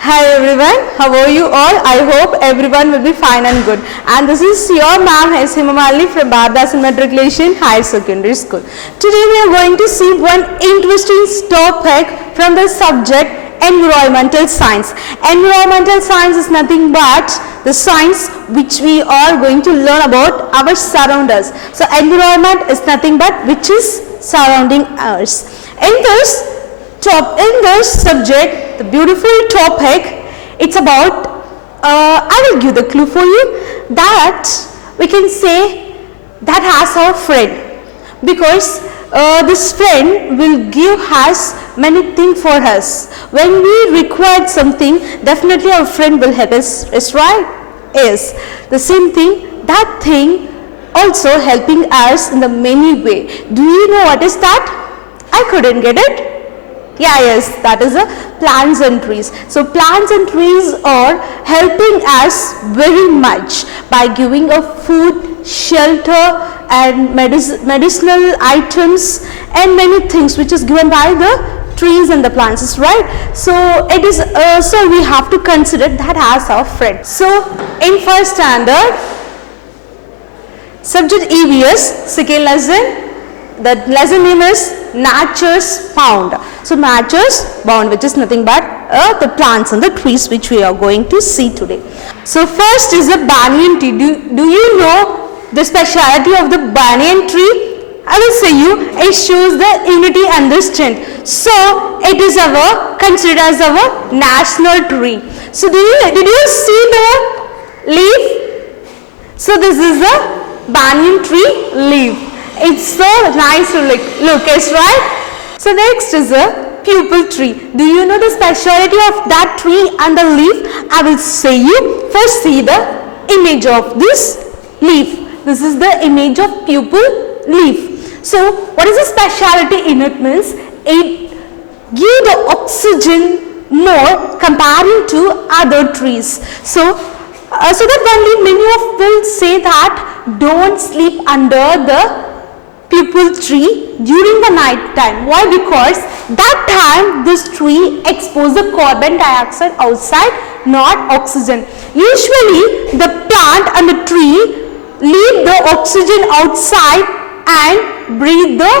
Hi everyone, how are you all? I hope everyone will be fine and good. And this is your ma'am Himamali from Badasan Matriculation Higher Secondary School. Today we are going to see one interesting topic from the subject environmental science. Environmental science is nothing but the science which we are going to learn about our surroundings. So environment is nothing but which is surrounding us. In this subject, the beautiful topic, it's about, I will give the clue for you, that we can say that has our friend, because this friend will give us many things for us. When we require something, definitely our friend will help us, is right? Yes. The same thing, that thing also helping us in the many way. Do you know what is that? I couldn't get it. Yeah, yes, that is the plants and trees. So plants and trees are helping us very much by giving a food, shelter and medicinal items and many things which is given by the trees and the plants, right? So it is so we have to consider that as our friend. So in first standard, subject EVS, second lesson, the lesson name is Nature's Bound. So Nature's Bound, which is nothing but the plants and the trees which we are going to see today. So first is the banyan tree. Do you know the speciality of the banyan tree? I will say you, it shows the unity and the strength. So it is considered as our national tree. So did you see the leaf? So this is the banyan tree leaf. It's so nice to look, is right? So next is a pupil tree. Do you know the speciality of that tree and the leaf? I will say you. First see the image of this leaf. This is the image of pupil leaf. So what is the speciality in it means? It gives the oxygen more comparing to other trees. So that only many of will say that don't sleep under the pupil tree during the night time. Why? Because that time this tree exposes the carbon dioxide outside, not oxygen. Usually the plant and the tree leave the oxygen outside and breathe the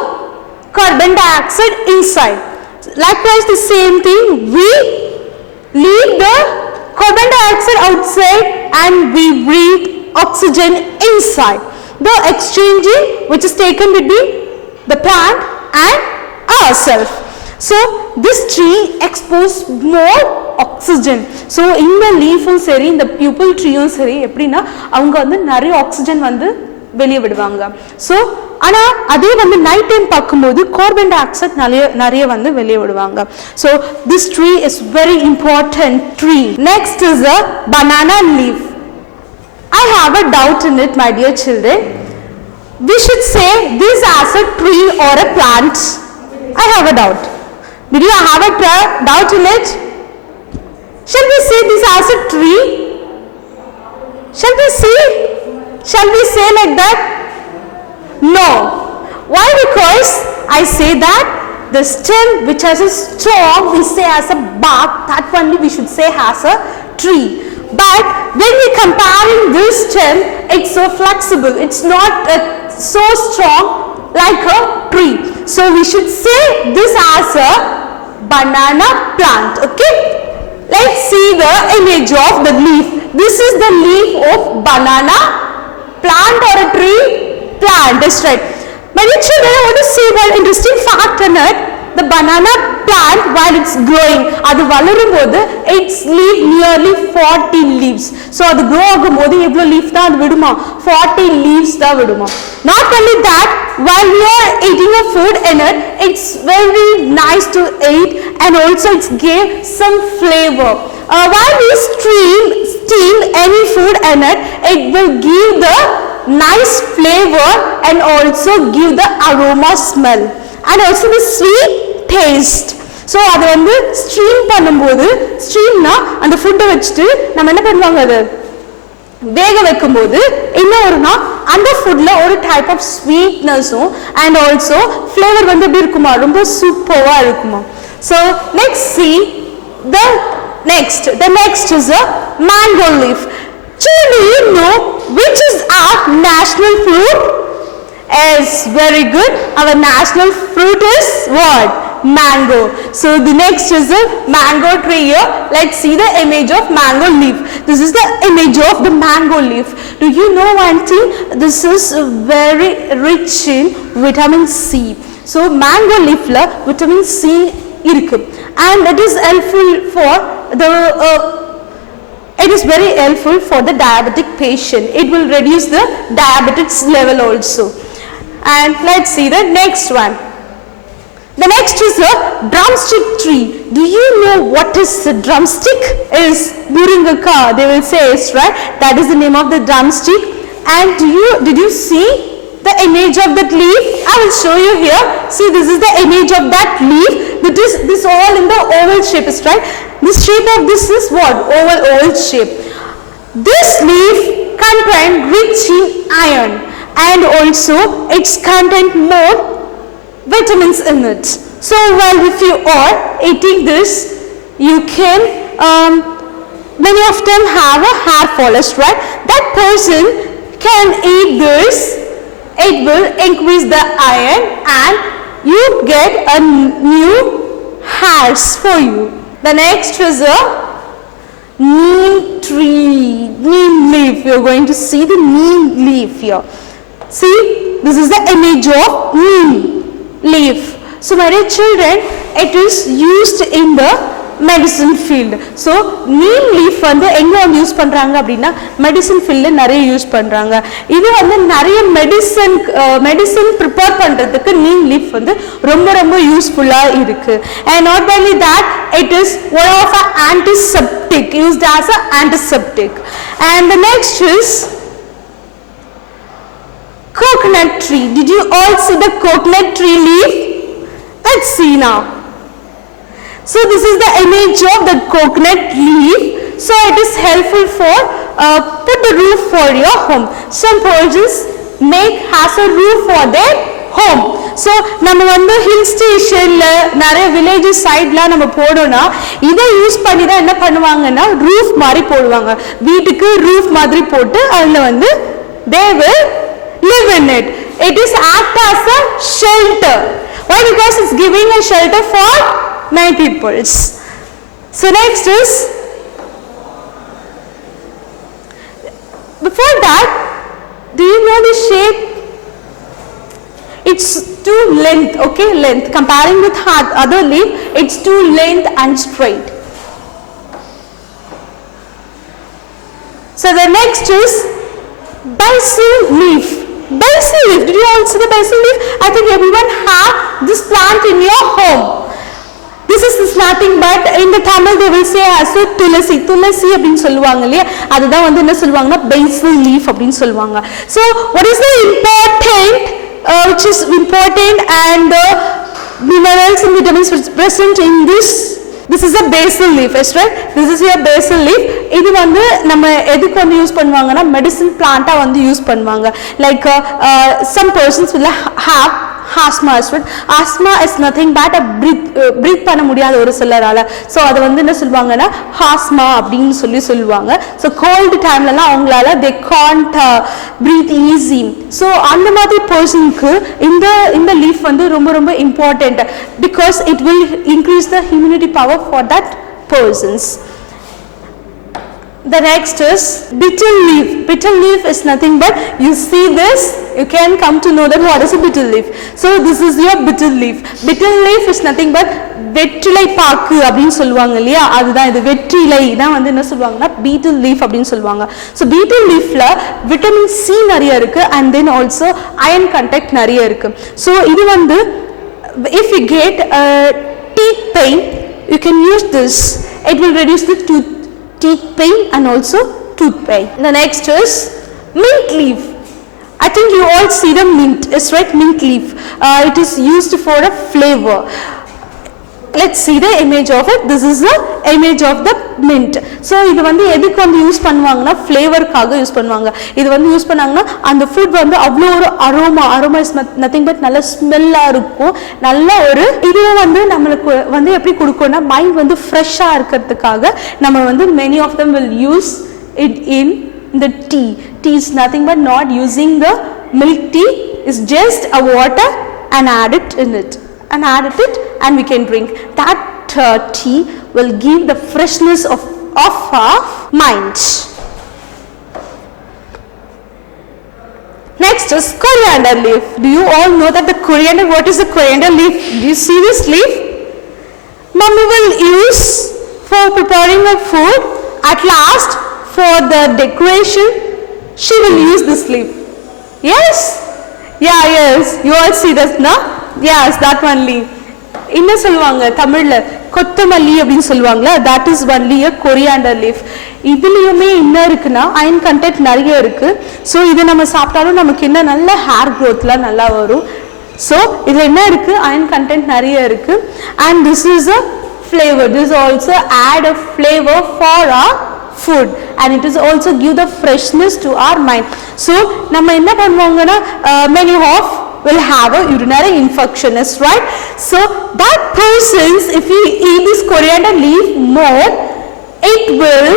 carbon dioxide inside. Likewise the same thing, we leave the carbon dioxide outside and we breathe oxygen inside. The exchanging which is taken between the plant and ourselves. So this tree exposes more oxygen. So in the leaf seri, in the pupil tree seri, எப்படினா அவங்க வந்து நிறைய oxygen வந்து வெளிய விடுவாங்க. So ஆனா அதே வந்து நைட் டைம் பாக்கும்போது கார்பன் டை ஆக்சைடு நிறைய வந்து வெளிய விடுவாங்க. So this tree is very important tree. Next is a banana leaf. I have a doubt in it, my dear children. We should say this as a tree or a plant. I have a doubt. Did you have a doubt in it? Shall we say this as a tree? Shall we say like that? No. Why? Because I say that the stem which has a strong, we say as a bark, that only we should say as a tree. But when we comparing this stem, it's so flexible. It's not so strong like a tree. So we should say this as a banana plant. Okay. Let's see the image of the leaf. This is the leaf of banana plant or a tree plant. That's right. My dear children, I want to say one interesting fact in it. The banana plant, while it's growing, அது வளரும்போது its leaf nearly 40 leaves. So அது grow ஆகும்போது எவ்வளவு leaf தான் அது விடுமா? 40 leaves தான் விடுமா. Not only that, while we are eating a food in it, it's very nice to eat and also it gave some flavor. While we steam any food in it, it will give the nice flavor and also give the aroma smell and also the sweet taste. So அது வந்து stream பண்ணும்போது, ஸ்ட்ரீம்னா அந்த ஃபுட்டை வச்சுட்டு நம்ம என்ன பண்ணுவாங்க, அது வேக வைக்கும்போது என்ன வரும்னா அந்த ஃபுட்ல ஒரு டைப் ஆஃப் ஸ்வீட்னஸும் அண்ட் ஆல்சோ ஃப்ளேவர் வந்து எப்படி இருக்குமா, ரொம்ப சூப்பராக இருக்குமா. So let's see the The next is a mango leaf. Children, do you know which is our national fruit? Yes, very good. Our national fruit is what? Mango. So the next is a mango tree here. Let's see the image of mango leaf. This is the image of the mango leaf. Do you know one thing? This is very rich in vitamin C. So mango leaf la vitamin C irukku, and it is helpful for the it is very helpful for the diabetic patient. It will reduce the diabetes level also. And let's see the next one. The next is the drumstick tree. Do you know what is the drumstick? Is Murungaka, they will say, is right. That is the name of the drumstick. And did you see the image of that leaf? I will show you here. See, this is the image of that leaf. That is this all in the oval shape, is right. This shape of this is what? Oval shape. This leaf contains rich in iron, and also it's contain more vitamins in it. So while if you are eating this, you can many of them have a hair fall, right? That person can eat this. It will increase the iron and you get a new hairs for you. The next is a neem tree, neem leaf. You are going to see the neem leaf here. See, this is the image of neem leaf. So my dear children, it is used in the medicine field. So neem leaf வந்து எங்க வந்து use பண்றாங்க அப்படினா medicine ஃபீல்ட்ல நிறைய use பண்றாங்க. இது வந்து நிறைய மெடிசின் ப்ரிப்பேர் பண்றதுக்கு neem leaf வந்து ரொம்ப யூஸ்ஃபுல்லா இருக்கு. And not only that, it is one of an antiseptic, used as an antiseptic. And the next is coconut tree. Did you all see the coconut tree leaf? Let's see now. So this is the image of the coconut leaf. So it is helpful for put the roof for your home. Some persons has a roof for their home. So நம்ம வந்து hill stationல நிறைய village sideல நம்ம போறோம்னா இத use பண்ணி தான் என்ன பண்ணுவாங்கன்னா roof மாதிரி போடுவாங்க. வீட்டுக்கு roof மாதிரி போட்டு அதுல வந்து they will live in it. It is act as a shelter. Why? Because it's giving a shelter for many peoples. So next is, before that, do you know the shape? It's too length, okay, length. Comparing with other leaf, it's too length and straight. So the next is basil leaf. Basil leaf. Did you all see the basil leaf? I think everyone have this plant in your home. This is nothing but in the Tamil they will say as a tulasi அப்படினு சொல்லுவாங்க இல்லையா, அதுதான் வந்து என்ன சொல்லுவாங்கன்னா basil leaf அப்படினு சொல்லுவாங்க. So what is the important which is important and minerals and vitamins present in this is a basil leaf, right? This is your basil leaf. இது வந்து நம்ம எதுக்கு வந்து யூஸ் பண்ணுவாங்கன்னா மெடிசின் பிளான்ட்டா வந்து யூஸ் பண்ணுவாங்க. Like some persons will have asthma. Asthma is nothing but a breathe பண்ண முடியாத ஒரு சிலரால. So அது வந்து என்ன சொல்வாங்கன்னா asthma அப்படினு சொல்லுவாங்க. So cold timeலலாம் அவங்களால they can't breathe easy. So அந்த மாதிரி personக்கு இந்த leaf வந்து ரொம்ப important because it will increase the immunity power for that persons. The next is betel leaf. Betel leaf is nothing but, you see this, you can come to know that what is a betel leaf. So this is your betel leaf. Betel leaf is nothing but வெற்றிலை பாக்கு அப்படினு சொல்வாங்க இல்லையா, அதுதான் இது. வெற்றிலை தான் வந்து என்ன சொல்வாங்கன்னா betel leaf அப்படினு சொல்வாங்க. So betel leafல விட்டமின் சி நிறைய இருக்கு and then also iron content நிறைய இருக்கு. So இது வந்து if you get teeth pain, you can use this. It will reduce the teeth pain and also tooth pain. The next is mint leaf. I think you all see the mint, is right? Mint leaf. It is used for a flavor. let's see the image of it. This is the image of the mint. So இது வந்து எதுக்கு வந்து use பண்ணுவாங்கன்னா ஃப்ளேவர்க்காக use பண்ணுவாங்க. இது வந்து use பண்ணாங்கன்னா அந்த ஃபுட் வந்து அவ்வளோ ஒரு அரோமா இஸ் நத்திங் பட் நல்ல ஸ்மெல்லாக இருக்கும். நல்ல ஒரு இதுவும் வந்து நம்மளுக்கு வந்து எப்படி கொடுக்கும்னா மைண்ட் வந்து ஃப்ரெஷ்ஷாக இருக்கிறதுக்காக நம்ம வந்து many of them will use it in the tea. Tea is nothing but not using the milk tea. It's just a water and add it in it. And add it and we can drink. That tea will give the freshness of our mind. Next is coriander leaf. Do you all know that the coriander, what is the coriander leaf? Do you see this leaf? Mummy will use for preparing a food. At last, for the decoration, she will use this leaf. Yes? Yeah, yes. You all see this, no? Yes, that one leaf. என்ன சொல்லுவாங்க தமிழ்ல கொத்தமல்லி அப்படின்னு சொல்லுவாங்களா, that is only a coriander leaf. இதுலயுமே என்ன இருக்குன்னா iron content நிறைய இருக்கு. ஸோ இதை நம்ம சாப்பிட்டாலும் நமக்கு என்ன நல்ல ஹேர் க்ரோத்லாம் நல்லா வரும். ஸோ இதுல என்ன இருக்கு, அயன் கண்டென்ட் நிறைய இருக்கு. And this is a flavour. This also add a flavour for our food and it is also give the freshness to our mind. So நம்ம என்ன பண்ணுவாங்கன்னா many of will have a urinary infection, is right? So that persons, if we eat this coriander leaf more, it will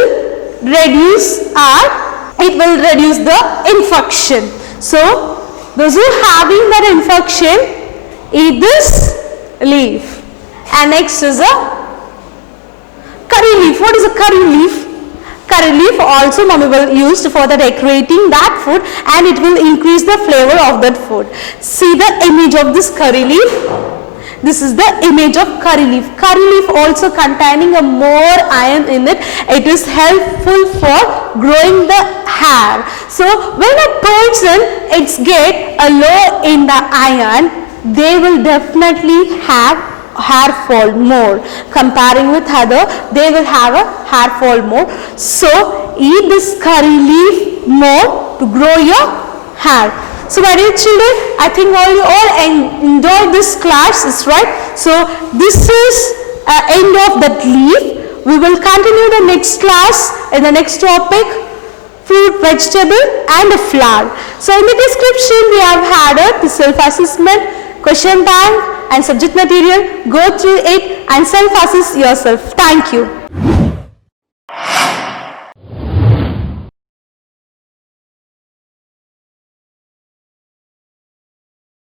reduce the infection. So those who having that infection eat this leaf. And next is a curry leaf. What is a curry leaf? Curry leaf also mummy will use for the decorating that food and it will increase the flavor of that food. See the image of this curry leaf. This is the image of curry leaf. Curry leaf also containing a more iron in it. It is helpful for growing the hair. So when a person get a low in the iron, they will definitely have hair fall more. Comparing with other, they will have a hair fall more. So eat this curry leaf more to grow your hair. So my dear children, I think you all enjoyed this class, is right? So this is end of that leaf. We will continue the next class in the next topic, fruit, vegetable and a flower. So in the description we have had the self-assessment, question bank and subject material. Go through it and self-assess yourself. Thank you.